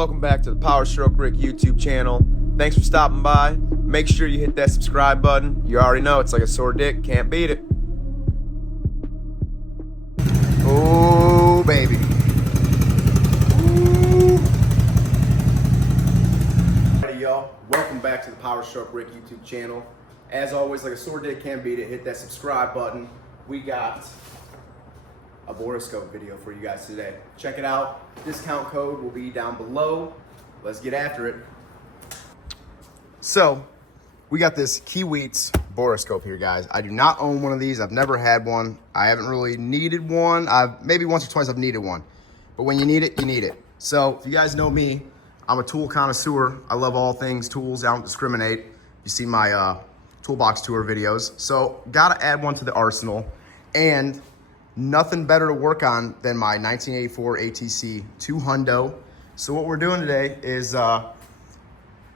welcome back to the Borescope Rick YouTube channel. Thanks for stopping by. Make sure you hit that subscribe button. You already know it's like a sore dick, can't beat it. Oh, baby. Alrighty, y'all. Welcome back to the Borescope Rick YouTube channel. As always, like a sore dick, can't beat it. Hit that subscribe button. We got a Borescope video for you guys today. Check it out. Discount code will be down below. Let's get after it. So, we got this Kiwits Borescope here, guys. I do not own one of these. I've never had one. I haven't really needed one. Maybe once or twice I've needed one. But when you need it, you need it. So, if you guys know me, I'm a tool connoisseur. I love all things tools. I don't discriminate. You see my toolbox tour videos. So, gotta add one to the arsenal. And nothing better to work on than my 1984 ATC 2 hundo. So what we're doing today is,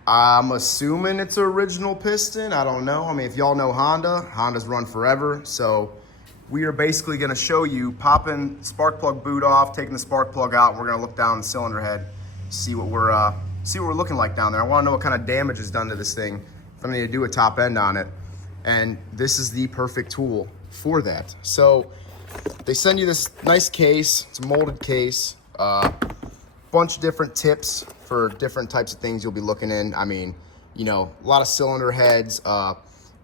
I'm assuming it's an original piston. I don't know. I mean, if y'all know Honda, Honda's run forever. So we are basically gonna show you popping spark plug boot off, taking the spark plug out, and we're gonna look down the cylinder head, see what we're looking like down there. I wanna know what kind of damage is done to this thing, if I need to do a top end on it. And this is the perfect tool for that. So they send you this nice case. It's a molded case. Bunch of different tips for different types of things you'll be looking in. I mean, you know, a lot of cylinder heads,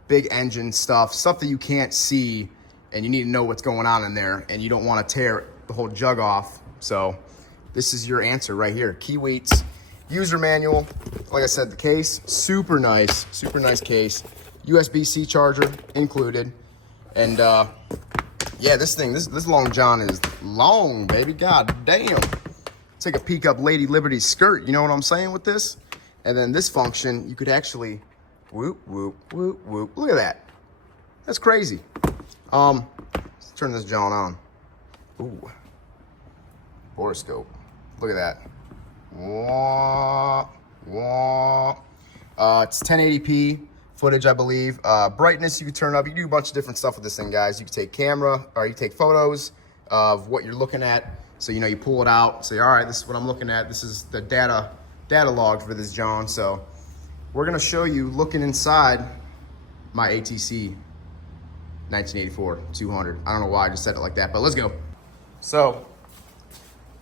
big engine stuff that you can't see, and you need to know what's going on in there, and you don't want to tear the whole jug off. So this is your answer right here. Kiwits user manual. Like I said, the case, super nice case. USB-C charger included. And yeah, this long john is long, baby. God damn. Take a peek up Lady Liberty's skirt. You know what I'm saying with this? And then this function, you could actually whoop, whoop, whoop, whoop. Look at that. That's crazy. Let's turn this john on. Ooh. Borescope. Look at that. Wah, wah. It's 1080p footage, I believe. Brightness you can turn up. You can do a bunch of different stuff with this thing, guys. You can take camera, or you take photos of what you're looking at. So, you know, you pull it out, say, all right, this is what I'm looking at. This is the data log for this John. So we're gonna show you looking inside my ATC 1984 200. I don't know why I just said it like that, but let's go. So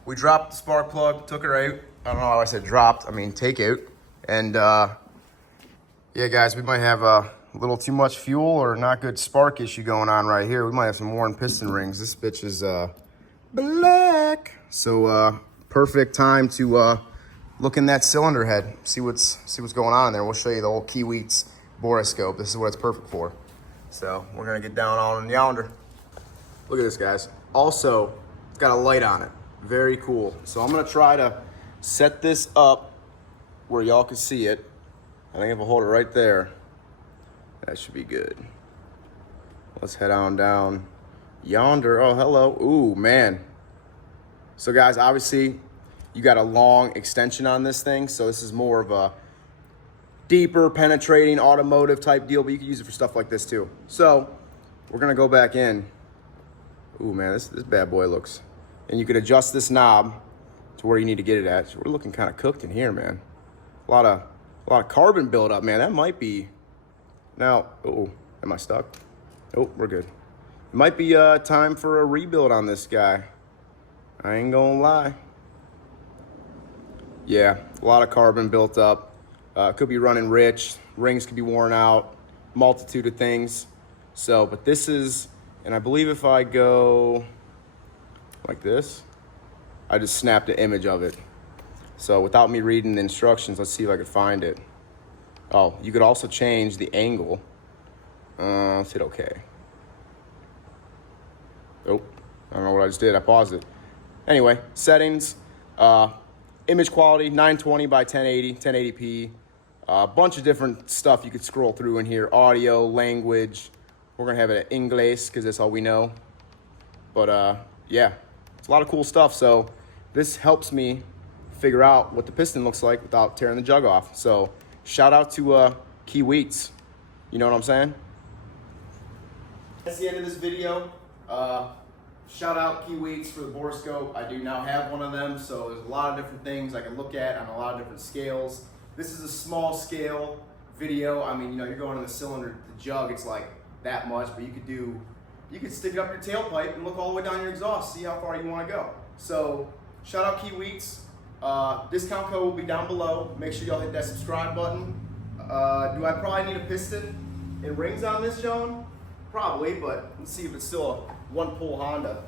we dropped the spark plug, took her out. I don't know how I said dropped, I mean take out. And yeah, guys, we might have a little too much fuel or not good spark issue going on right here. We might have some worn piston rings. This bitch is black. So perfect time to look in that cylinder head, see what's going on in there. We'll show you the old Kiwits Borescope. This is what it's perfect for. So we're gonna get down on yonder. Look at this, guys. Also, it's got a light on it. Very cool. So I'm gonna try to set this up where y'all can see it. I think if I hold it right there, that should be good. Let's head on down yonder. Oh, hello. Ooh, man. So guys, obviously you got a long extension on this thing. So this is more of a deeper penetrating automotive type deal, but you can use it for stuff like this too. So we're gonna go back in. Ooh, man, this bad boy looks, and you could adjust this knob to where you need to get it at. So we're looking kind of cooked in here, man. A lot of carbon buildup, man. That might be, now, oh, am I stuck? Oh, we're good. It might be time for a rebuild on this guy. I ain't gonna lie. Yeah, a lot of carbon built up. Could be running rich, rings could be worn out, multitude of things. So, but this is, and I believe if I go like this, I just snapped an image of it. So without me reading the instructions, let's see if I can find it. Oh, you could also change the angle. Let's hit okay. Oh, I don't know what I just did. I paused it. Anyway, settings, image quality, 920 by 1080, 1080p. A bunch of different stuff you could scroll through in here. Audio, language. We're gonna have it in English because that's all we know. But yeah, it's a lot of cool stuff. So this helps me figure out what the piston looks like without tearing the jug off. So shout out to Kiwits. You know what I'm saying? That's the end of this video. shout out Kiwits for the Borescope. I do now have one of them, so there's a lot of different things I can look at on a lot of different scales. This is a small scale video. I mean, you know, you're going in the cylinder, the jug, it's like that much, but you could stick it up your tailpipe and look all the way down your exhaust, see how far you want to go. So shout out Kiwits. Discount code will be down below. Make sure y'all hit that subscribe button. Do I probably need a piston and rings on this, John? Probably, but let's see if it's still a one-pull Honda.